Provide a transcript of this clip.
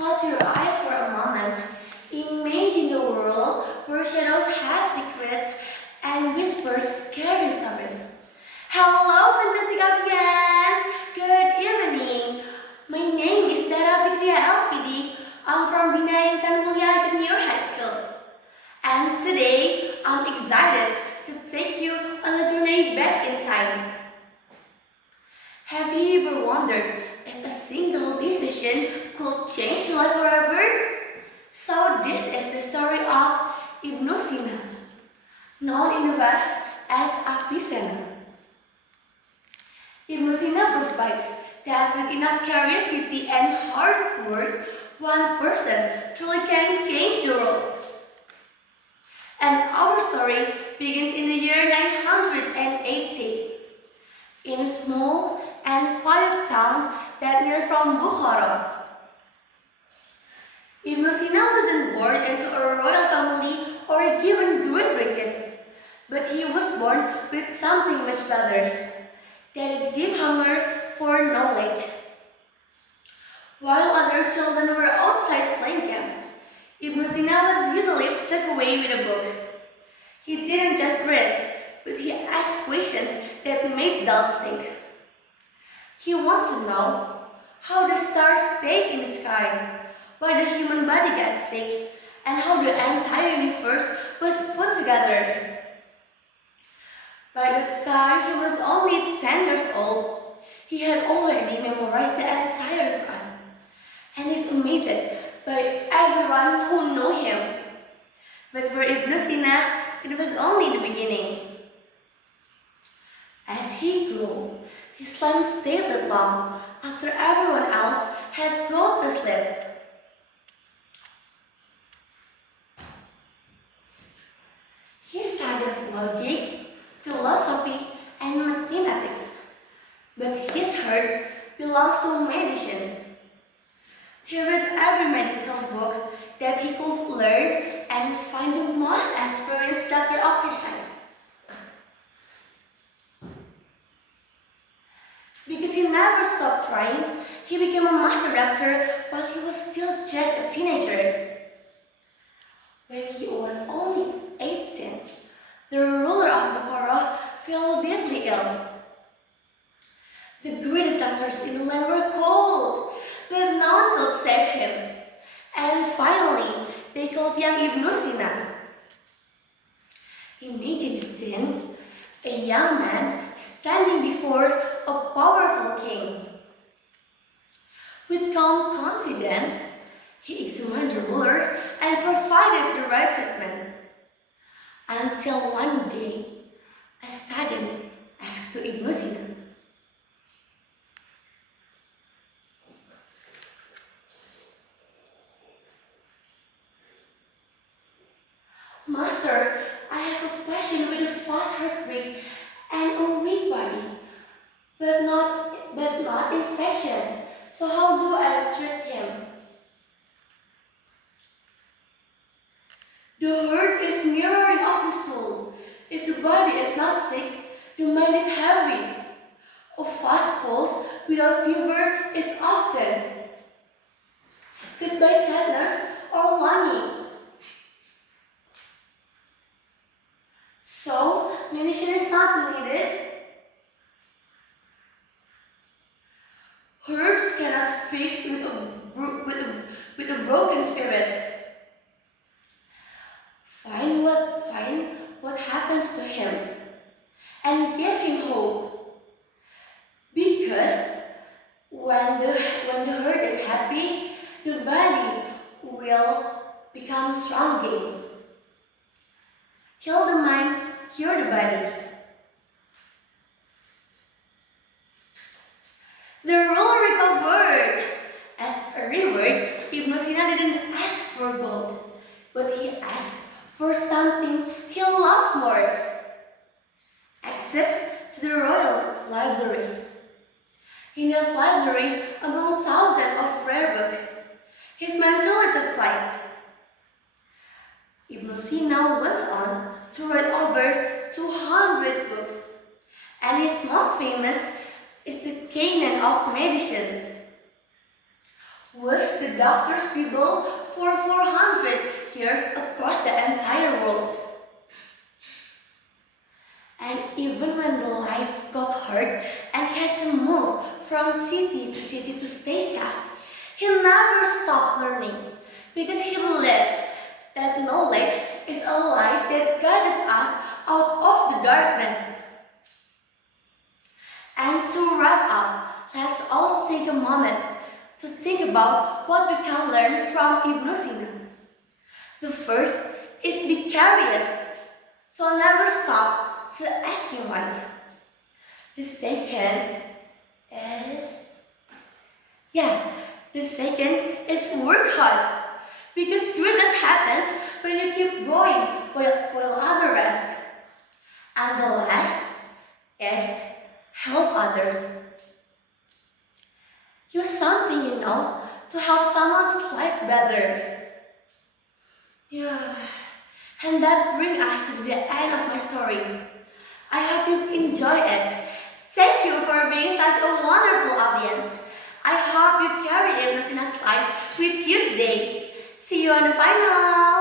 Close your eyes for a moment. Imagine the world where shadows have secrets and whispers scary stories. Hello, fantastic audience! Good evening. My name is Dara Fikria LPD. I'm from Bina Intan Mulia Junior High School. And today, I'm excited to take you on a journey back in time. Have you ever wondered if a single decision could change your life forever? So this is the story of Ibnu Sina, known in the West as Avicenna. Ibnu Sina proved that with enough curiosity and hard work, one person truly can change the world. And our story begins in the year 980 in a small and quiet town that near from Bukhara. Ibn Sina wasn't born into a royal family or given great riches, but he was born with something much better, that a deep hunger for knowledge. While other children were outside playing games, Ibn Sina was usually tucked away with a book. He didn't just read, but he asked questions that made adults think. He wanted to know how the stars stayed in the sky, why the human body got sick, and how the entire universe was put together. By the time he was only 10 years old, he had already memorized the entire Quran and is amazed by everyone who knew him. But for Ibn Sina, it was only the beginning. As he grew, his lamp stayed lit long after everyone else had gone to sleep. He studied logic, philosophy, and mathematics, but his heart belongs to medicine. He read every medical book that he could learn and find the most experienced doctor of his time. Because he never stopped trying, he became a master doctor while he was still just a teenager. When he was only 18, the ruler of Bukhara fell deeply ill. The greatest doctors in the land were cold, but no one could save him. And finally, they called young Ibn Sina. Imagine the scene, a young man standing before a powerful king. With calm confidence, he examined the ruler and provided the right treatment. Until one day, a student asked to Ibn Sina, "Master, I have a patient with a fast heartbeat and a weak body, but not infection. So how do I treat him?" "The heart is mirroring of the soul. If the body is not sick, the mind is heavy. A fast pulse without fever is often caused by sadness or longing. So, medicine is not needed. Herbs cannot fix with a broken spirit. Find what happens to him and give him hope. Because when the heart is happy, the body will become strong again. Heal the mind, cure the body." The ruler recovered. As a reward, Ibn Sina didn't ask for gold, but he asked for something he loved more: access to the royal library. In that library, among thousands of rare books, his mentality took flight. Ibn Sina went on to write over 200 books, and his most famous is the Canon of Medicine. was the doctor's Bible for 400 years across the entire world. And even when the life got hard and he had to move from city to stay safe, he never stopped learning because he believed that knowledge is a light that guides us out of the darkness. And to wrap up, let's all take a moment to think about what we can learn from Ibnu Sina. The first is be curious, so never stop to asking why. The second is, the second is work hard, because goodness happens when you keep going while others rest. And the last is help others. Use something you know to help someone's life better. And that brings us to the end of my story. I hope you enjoyed it. Thank you for being such a wonderful audience. I hope you carried Ibnu Sina's life with you today. See you on the final.